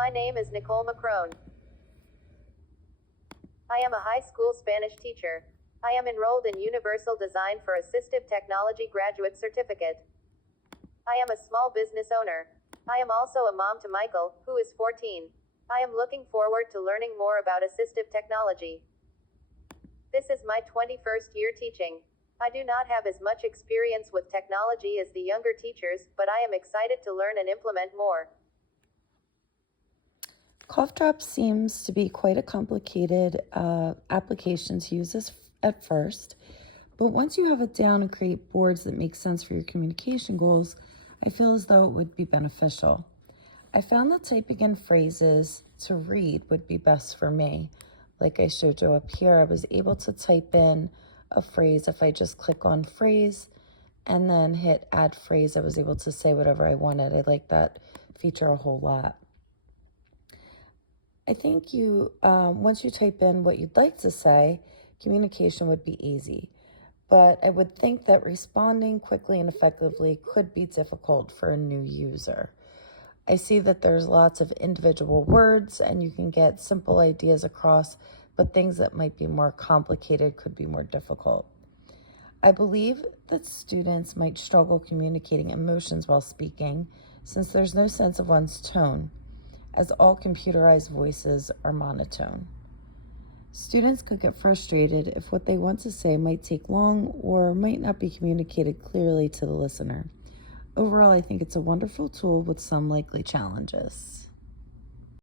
My name is Nicole Macron. I am a high school Spanish teacher. I am enrolled in Universal Design for Assistive Technology Graduate Certificate. I am a small business owner. I am also a mom to Michael, who is 14. I am looking forward to learning more about assistive technology. This is my 21st year teaching. I do not have as much experience with technology as the younger teachers, but I am excited to learn and implement more. Cough drop seems to be quite a complicated application to use at first, but once you have it down and create boards that make sense for your communication goals, I feel as though it would be beneficial. I found that typing in phrases to read would be best for me. Like I showed you up here, I was able to type in a phrase. If I just click on phrase and then hit add phrase, I was able to say whatever I wanted. I like that feature a whole lot. I think once you type in what you'd like to say, communication would be easy. But I would think that responding quickly and effectively could be difficult for a new user. I see that there's lots of individual words and you can get simple ideas across, but things that might be more complicated could be more difficult. I believe that students might struggle communicating emotions while speaking since there's no sense of one's tone, as all computerized voices are monotone. Students could get frustrated if what they want to say might take long or might not be communicated clearly to the listener. Overall, I think it's a wonderful tool with some likely challenges.